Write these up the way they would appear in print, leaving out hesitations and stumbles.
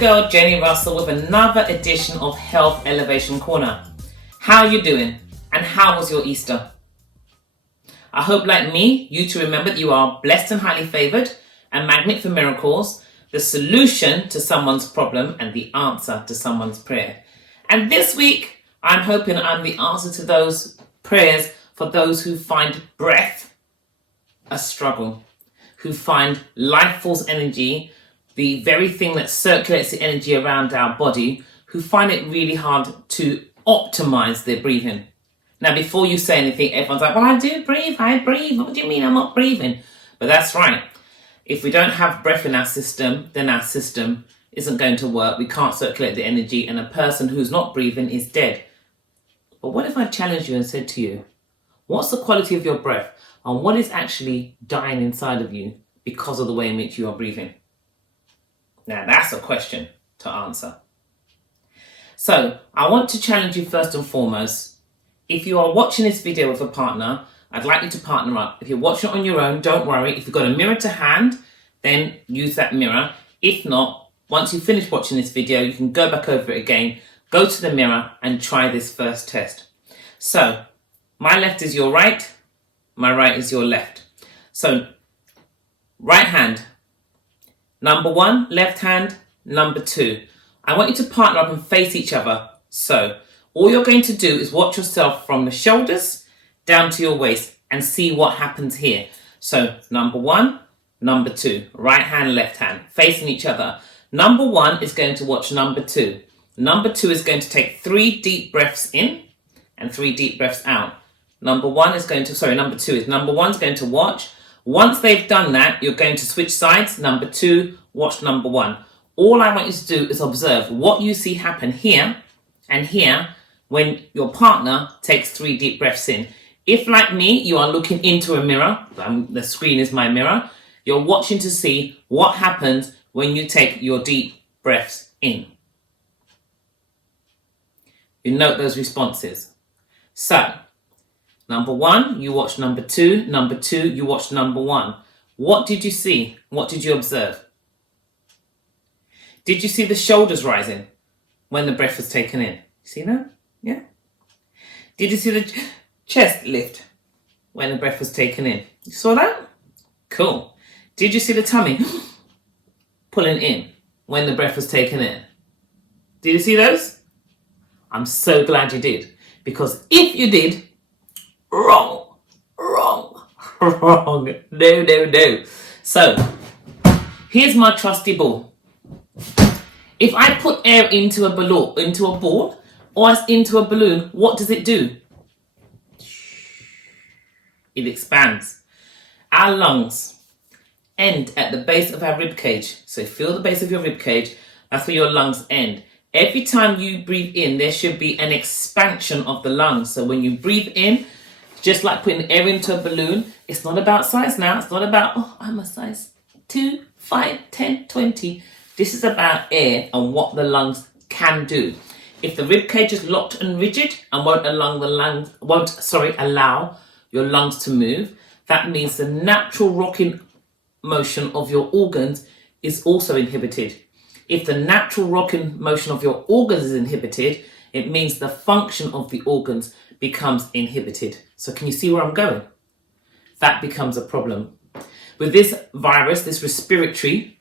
girl Jenny Russell with another edition of Health Elevation Corner. How are you doing? And how was your Easter? I hope, like me, you to remember that you are blessed and highly favoured, a magnet for miracles, the solution to someone's problem and the answer to someone's prayer. And this week, I'm hoping I'm the answer to those prayers for those who find breath a struggle, who find life force energy, the very thing that circulates the energy around our body, who find it really hard to optimize their breathing. Now, before you say anything, everyone's like, well, I breathe. What do you mean I'm not breathing? But that's right. If we don't have breath in our system, then our system isn't going to work. We can't circulate the energy, and a person who's not breathing is dead. But what if I challenged you and said to you, what's the quality of your breath, and what is actually dying inside of you because of the way in which you are breathing? Now, that's a question to answer. So, I want to challenge you first and foremost. If you are watching this video with a partner, I'd like you to partner up. If you're watching it on your own, don't worry. If you've got a mirror to hand, then use that mirror. If not, once you finish watching this video, you can go back over it again, go to the mirror and try this first test. So, my left is your right, my right is your left. So, right hand. Number 1, left hand. Number 2. I want you to partner up and face each other. So, all you're going to do is watch yourself from the shoulders down to your waist and see what happens here. So, number 1, number 2. Right hand, left hand, facing each other. Number 1 is going to watch number 2. Number 2 is going to take 3 deep breaths in and 3 deep breaths out. Number 1 is going to watch. Once they've done that, you're going to switch sides. Number 2, watch number 1. All I want you to do is observe what you see happen here and here when your partner takes 3 deep breaths in. If, like me, you are looking into a mirror, the screen is my mirror, you're watching to see what happens when you take your deep breaths in. You note those responses. So, number 1, you watch number 2. Number 2, you watch number 1. What did you see? What did you observe? Did you see the shoulders rising when the breath was taken in? See that? Yeah. Did you see the chest lift when the breath was taken in? You saw that? Cool. Did you see the tummy pulling in when the breath was taken in? Did you see those? I'm so glad you did. Because if you did, wrong. No. So, here's my trusty ball. If I put air into a ball, or into a balloon, what does it do? It expands. Our lungs end at the base of our rib cage. So feel the base of your rib cage. That's where your lungs end. Every time you breathe in, there should be an expansion of the lungs. So when you breathe in, just like putting air into a balloon, it's not about size now. It's not about, oh, I'm a size 2, 5, 10, 20. This is about air and what the lungs can do. If the rib cage is locked and rigid and won't allow your lungs to move, that means the natural rocking motion of your organs is also inhibited. If the natural rocking motion of your organs is inhibited, it means the function of the organs becomes inhibited. So can you see where I'm going? That becomes a problem. With this virus, this respiratory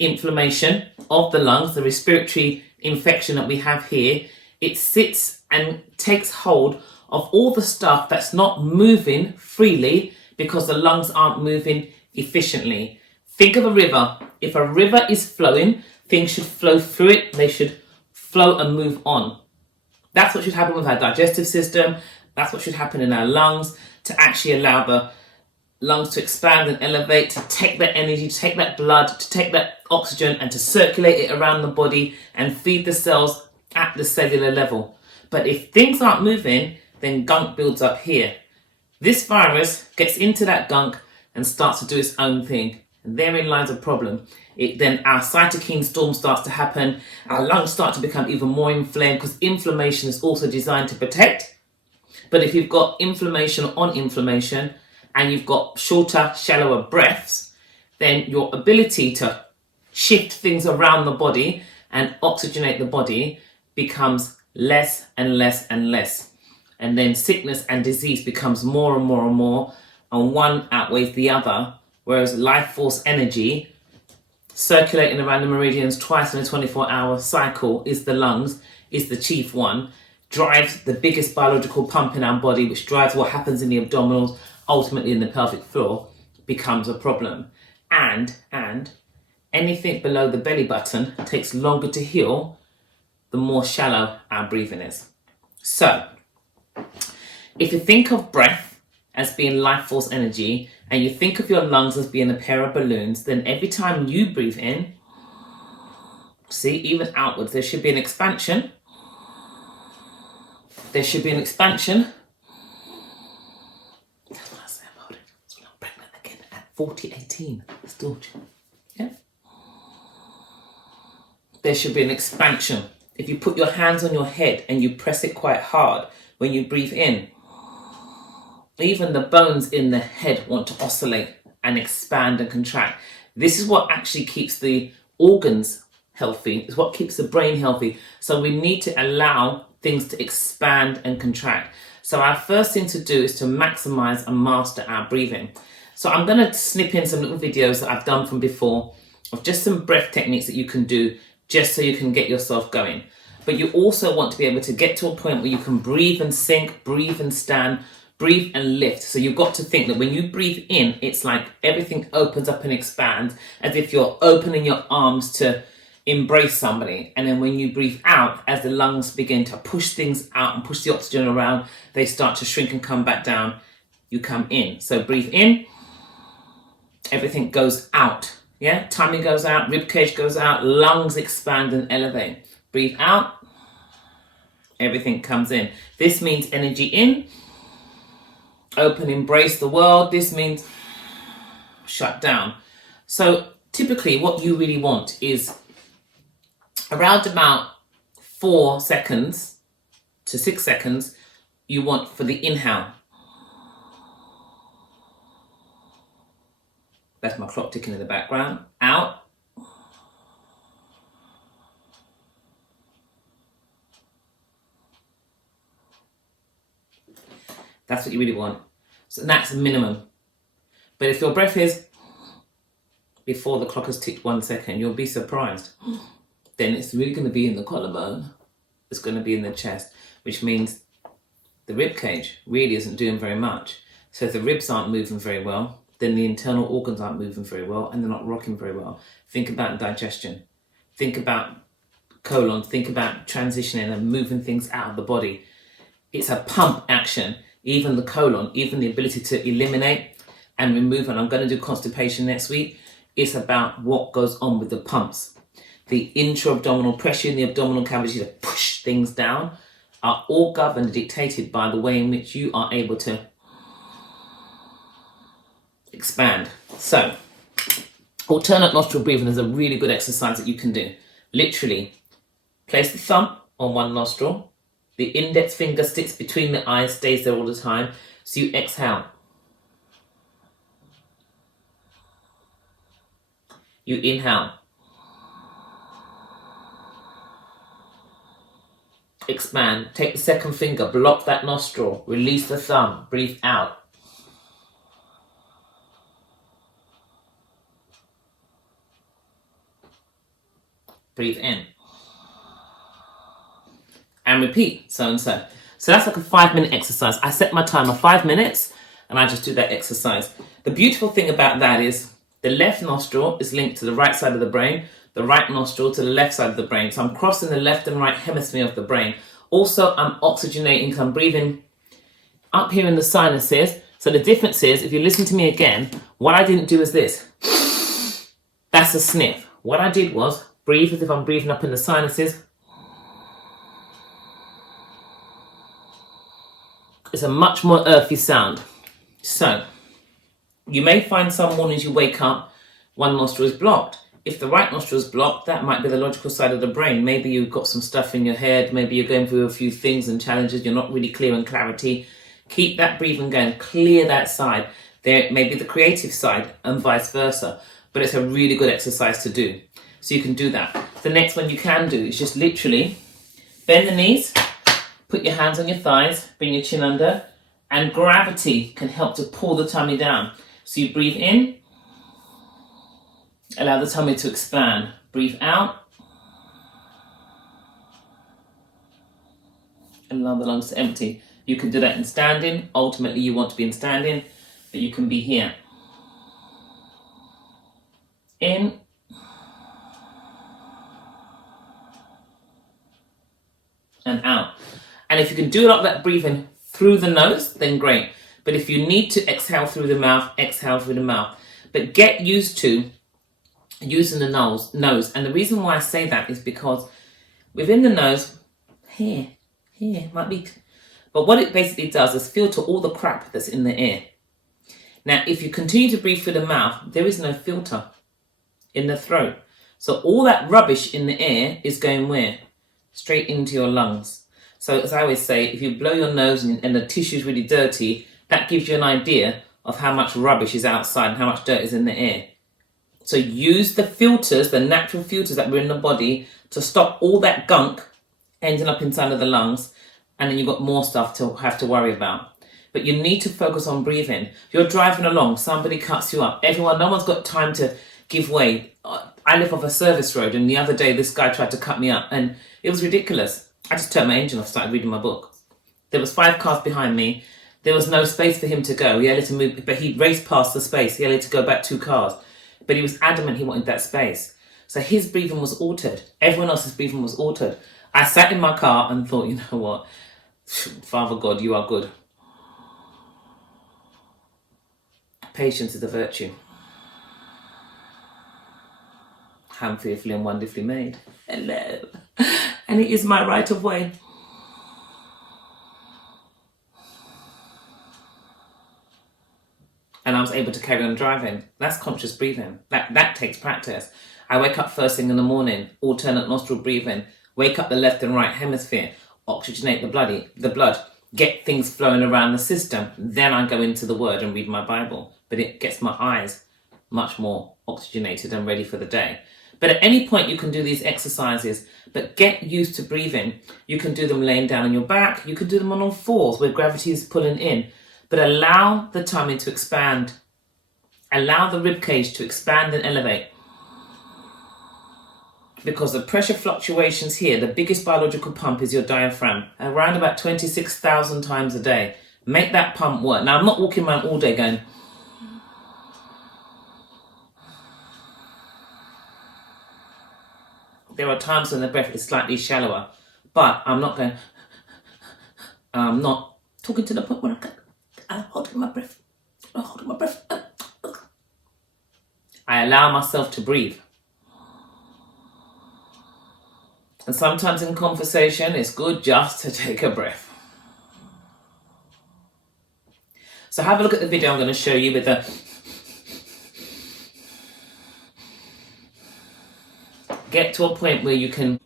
inflammation of the lungs, the respiratory infection that we have here, it sits and takes hold of all the stuff that's not moving freely because the lungs aren't moving efficiently. Think of a river. If a river is flowing, things should flow through it. They should flow and move on. That's what should happen with our digestive system. That's what should happen in our lungs to actually allow the lungs to expand and elevate, to take that energy, to take that blood, to take that oxygen and to circulate it around the body and feed the cells at the cellular level. But if things aren't moving, then gunk builds up here. This virus gets into that gunk and starts to do its own thing. And therein lies a problem. Then our cytokine storm starts to happen. Our lungs start to become even more inflamed because inflammation is also designed to protect. But if you've got inflammation on inflammation and you've got shorter, shallower breaths, then your ability to shift things around the body and oxygenate the body becomes less and less and less. And then sickness and disease becomes more and more and more, and one outweighs the other, whereas life force energy circulating around the meridians twice in a 24-hour cycle is the lungs, is the chief one, drives the biggest biological pump in our body, which drives what happens in the abdominals, ultimately in the pelvic floor, becomes a problem. And anything below the belly button takes longer to heal the more shallow our breathing is. So, if you think of breath as being life force energy, and you think of your lungs as being a pair of balloons, then every time you breathe in, see, even outwards, there should be an expansion. There should be an expansion. That's what I say about it. So I'm pregnant again at 40-18. Still, yeah. There should be an expansion. If you put your hands on your head and you press it quite hard when you breathe in, even the bones in the head want to oscillate and expand and contract. This is what actually keeps the organs healthy. It's what keeps the brain healthy. So we need to allow things to expand and contract. So our first thing to do is to maximize and master our breathing. So I'm going to snip in some little videos that I've done from before of just some breath techniques that you can do just so you can get yourself going. But you also want to be able to get to a point where you can breathe and sink, breathe and stand, breathe and lift. So you've got to think that when you breathe in, it's like everything opens up and expands, as if you're opening your arms to embrace somebody. And then when you breathe out, as the lungs begin to push things out and push the oxygen around, they start to shrink and come back down. You come in. So breathe in, everything goes out. Yeah, tummy goes out, rib cage goes out, lungs expand and elevate. Breathe out, everything comes in. This means energy in, open, embrace the world. This means shut down. So typically what you really want is around about 4 seconds to 6 seconds, you want for the inhale. That's my clock ticking in the background. Out. That's what you really want. So that's a minimum. But if your breath is before the clock has ticked 1 second, you'll be surprised. Then it's really going to be in the collarbone. It's going to be in the chest, which means the rib cage really isn't doing very much. So if the ribs aren't moving very well, then the internal organs aren't moving very well and they're not rocking very well. Think about digestion. Think about colon. Think about transitioning and moving things out of the body. It's a pump action. Even the colon, even the ability to eliminate and remove, and I'm going to do constipation next week, it's about what goes on with the pumps. The intra-abdominal pressure in the abdominal cavity to push things down are all governed and dictated by the way in which you are able to expand. So, alternate nostril breathing is a really good exercise that you can do. Literally, place the thumb on one nostril, the index finger sticks between the eyes, stays there all the time. So you exhale. You inhale. Expand. Take the second finger, block that nostril, release the thumb, breathe out. Breathe in. And repeat, so and so. So that's like a 5-minute exercise. I set my timer 5 minutes and I just do that exercise. The beautiful thing about that is the left nostril is linked to the right side of the brain, the right nostril to the left side of the brain. So I'm crossing the left and right hemisphere of the brain. Also, I'm oxygenating because I'm breathing up here in the sinuses. So the difference is, if you listen to me again, what I didn't do is this. That's a sniff. What I did was breathe as if I'm breathing up in the sinuses. It's a much more earthy sound. So, you may find some mornings you wake up, one nostril is blocked. If the right nostril is blocked, that might be the logical side of the brain. Maybe you've got some stuff in your head. Maybe you're going through a few things and challenges. You're not really clear on clarity. Keep that breathing going. Clear that side. There may be the creative side and vice versa. But it's a really good exercise to do. So you can do that. The next one you can do is just literally bend the knees, put your hands on your thighs, bring your chin under, and gravity can help to pull the tummy down. So you breathe in, allow the tummy to expand. Breathe out, and allow the lungs to empty. You can do that in standing. Ultimately, you want to be in standing, but you can be here. In. And out. And if you can do a lot of that breathing through the nose, then great. But if you need to exhale through the mouth, exhale through the mouth. But get used to using the nose. And the reason why I say that is because within the nose, here, might be. But what it basically does is filter all the crap that's in the ear. Now, if you continue to breathe through the mouth, there is no filter in the throat. So all that rubbish in the air is going where? Straight into your lungs. So as I always say, if you blow your nose and the tissue is really dirty, that gives you an idea of how much rubbish is outside and how much dirt is in the air. So use the filters, the natural filters that were in the body to stop all that gunk ending up inside of the lungs, and then you've got more stuff to have to worry about. But you need to focus on breathing. You're driving along, somebody cuts you up. No one's got time to give way. I live off a service road, and the other day this guy tried to cut me up, and it was ridiculous. I just turned my engine off, started reading my book. There was 5 cars behind me. There was no space for him to go. He had to move, but he raced past the space. He had to go back 2 cars. But he was adamant he wanted that space. So his breathing was altered. Everyone else's breathing was altered. I sat in my car and thought, you know what? Father God, you are good. Patience is a virtue. I'm fearfully and wonderfully made. Hello. And it is my right of way. And I was able to carry on driving. That's conscious breathing. That takes practice. I wake up first thing in the morning, alternate nostril breathing, wake up the left and right hemisphere, oxygenate the blood, get things flowing around the system. Then I go into the Word and read my Bible. But it gets my eyes much more oxygenated and ready for the day. But at any point you can do these exercises, but get used to breathing. You can do them laying down on your back. You can do them on all fours where gravity is pulling in. But allow the tummy to expand. Allow the rib cage to expand and elevate. Because the pressure fluctuations here, the biggest biological pump is your diaphragm, around about 26,000 times a day. Make that pump work. Now, I'm not walking around all day going... There are times when the breath is slightly shallower, but I'm not going... I'm not talking to the point where I'm holding my breath. I allow myself to breathe. And sometimes in conversation, it's good just to take a breath. So have a look at the video I'm going to show you with the... Get to a point where you can...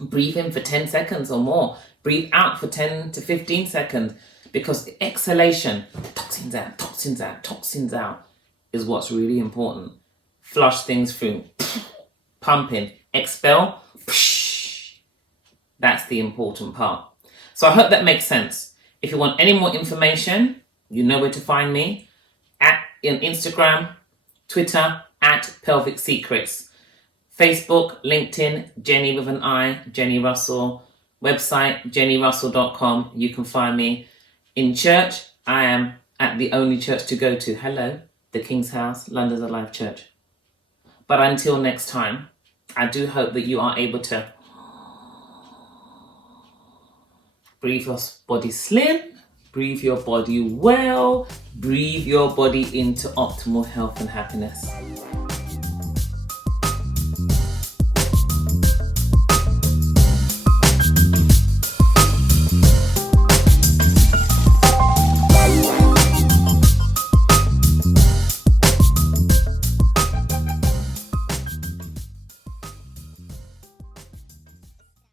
Breathe in for 10 seconds or more. Breathe out for 10 to 15 seconds, because the exhalation, toxins out, is what's really important. Flush things through. Pumping. Expel. That's the important part. So I hope that makes sense. If you want any more information, you know where to find me. In Instagram, Twitter, @Pelvic Secrets. Facebook, LinkedIn, Jenny with an I, Jenny Russell. Website, jennyrussell.com. You can find me. In church, I am at the only church to go to. Hello, the King's House, London's Alive Church. But until next time, I do hope that you are able to breathe your body slim, breathe your body well, breathe your body into optimal health and happiness.